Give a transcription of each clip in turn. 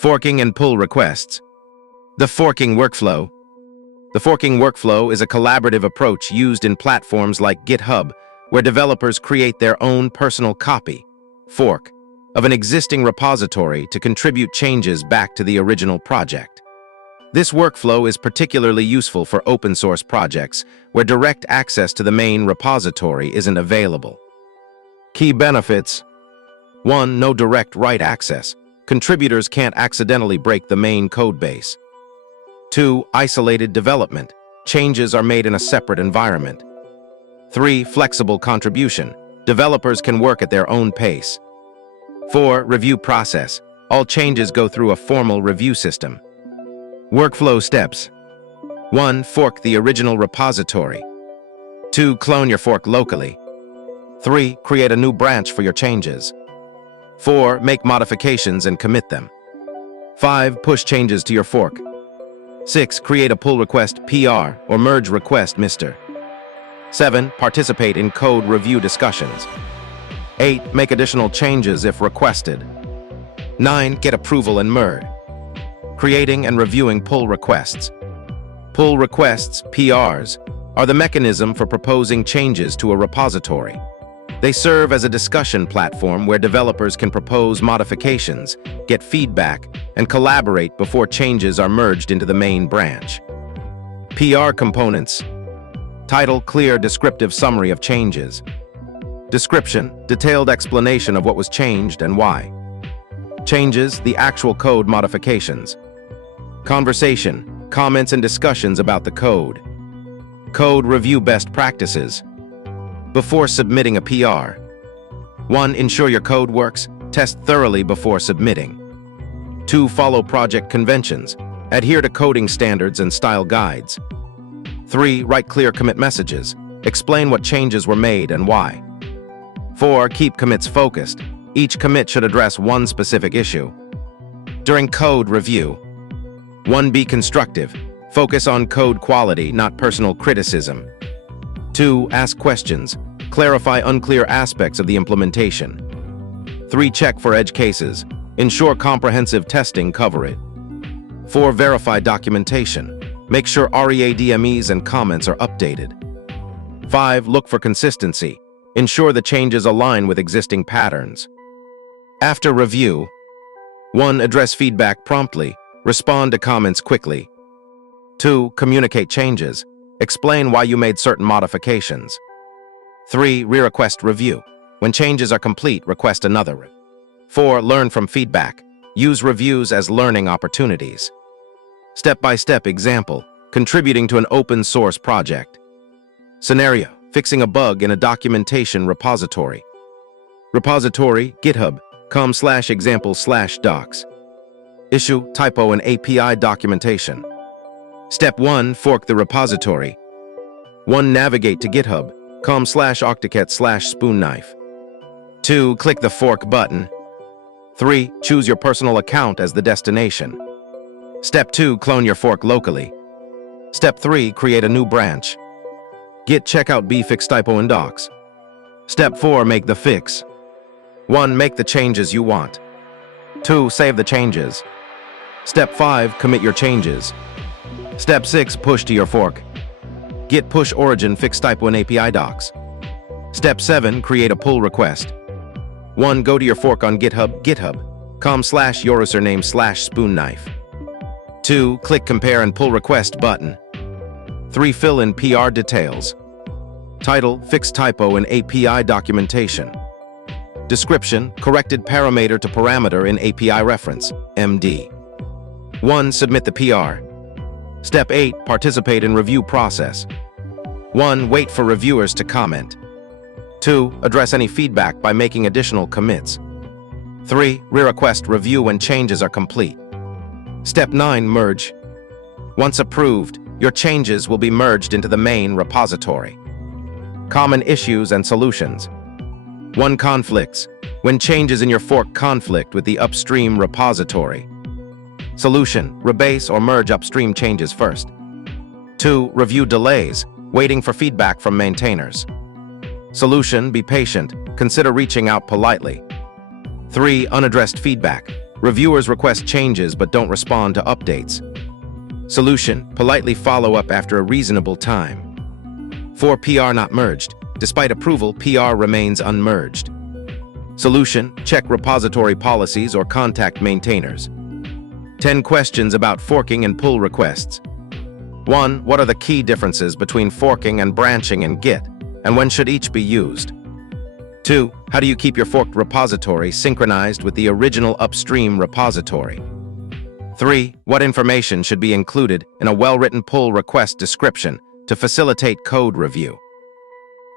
Forking and pull requests. The forking workflow. The forking workflow is a collaborative approach used in platforms like GitHub, where developers create their own personal copy, fork, of an existing repository to contribute changes back to the original project. This workflow is particularly useful for open-source projects, where direct access to the main repository isn't available. Key benefits. 1. No direct write access. Contributors can't accidentally break the main codebase. 2. Isolated development. Changes are made in a separate environment. 3. Flexible contribution. Developers can work at their own pace. 4. Review process. All changes go through a formal review system. Workflow steps. 1. Fork the original repository. 2. Clone your fork locally. 3. Create a new branch for your changes. 4. Make modifications and commit them. 5. Push changes to your fork. 6. Create a pull request PR or merge request Mr. 7. Participate in code review discussions. 8. Make additional changes if requested. 9. Get approval and merge. Creating and reviewing pull requests. Pull requests, PRs, are the mechanism for proposing changes to a repository. They serve as a discussion platform where developers can propose modifications, get feedback, and collaborate before changes are merged into the main branch. PR components. Title, clear, descriptive summary of changes. Description, detailed explanation of what was changed and why. Changes, the actual code modifications. Conversation, comments and discussions about the code. Code review best practices. Before submitting a PR. 1. Ensure your code works. Test thoroughly before submitting. 2. Follow project conventions. Adhere to coding standards and style guides. 3. Write clear commit messages. Explain what changes were made and why. 4. Keep commits focused. Each commit should address one specific issue. During code review. 1. Be constructive. Focus on code quality, not personal criticism. 2. Ask questions. Clarify unclear aspects of the implementation. 3. Check for edge cases. Ensure comprehensive testing cover it. 4. Verify documentation. Make sure READMEs and comments are updated. 5. Look for consistency. Ensure the changes align with existing patterns. After review. 1. Address feedback promptly. Respond to comments quickly. 2. Communicate changes. Explain why you made certain modifications. 3. Re-request review. When changes are complete, request another. 4. Learn from feedback. Use reviews as learning opportunities. Step-by-step example. Contributing to an open-source project. Scenario. Fixing a bug in a documentation repository. Repository, github.com/example/docs. Issue, typo, and API documentation. Step 1. Fork the repository. 1. Navigate to github.com/octocat/spoonknife. 2. Click the fork button. 3. Choose your personal account as the destination. Step 2. Clone your fork locally. Step 3. Create a new branch. Git checkout b fix typo in docs. Step 4. Make the fix. 1. Make the changes you want. 2. Save the changes. Step 5. Commit your changes. Step 6. Push to your fork. Git push origin fix typo in API docs. Step 7. Create a pull request. 1. Go to your fork on GitHub, github.com/username/spoonknife. 2. Click compare and pull request button. 3. Fill in PR details. Title, fix typo in API documentation. Description, corrected parameter to parameter in API reference, MD. 1. Submit the PR. Step 8. Participate in review process. 1. Wait for reviewers to comment. 2. Address any feedback by making additional commits. 3. Re-request review when changes are complete. Step 9. Merge. Once approved, your changes will be merged into the main repository. Common issues and solutions. 1. Conflicts. When changes in your fork conflict with the upstream repository. Solution. Rebase or merge upstream changes first. 2. Review delays. Waiting for feedback from maintainers. Solution. Be patient. Consider reaching out politely. 3. Unaddressed feedback. Reviewers request changes but don't respond to updates. Solution: politely follow up after a reasonable time. 4. PR not merged. Despite approval, PR remains unmerged. Solution: check repository policies or contact maintainers. 10 questions about forking and pull requests. 1. What are the key differences between forking and branching in Git, and when should each be used? 2. How do you keep your forked repository synchronized with the original upstream repository? 3. What information should be included in a well-written pull request description to facilitate code review?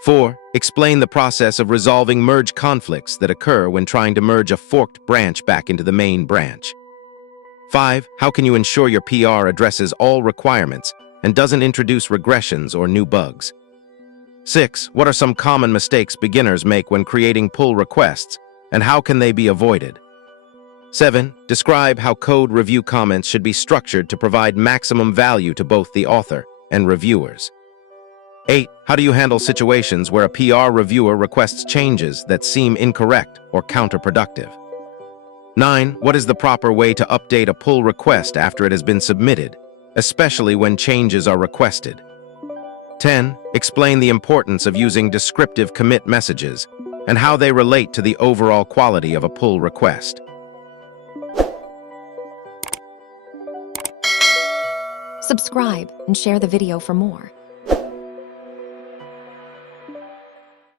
4. Explain the process of resolving merge conflicts that occur when trying to merge a forked branch back into the main branch. 5. How can you ensure your PR addresses all requirements and doesn't introduce regressions or new bugs? 6. What are some common mistakes beginners make when creating pull requests, and how can they be avoided? 7. Describe how code review comments should be structured to provide maximum value to both the author and reviewers. 8. How do you handle situations where a PR reviewer requests changes that seem incorrect or counterproductive? 9. What is the proper way to update a pull request after it has been submitted, especially when changes are requested? 10. Explain the importance of using descriptive commit messages and how they relate to the overall quality of a pull request. Subscribe and share the video for more.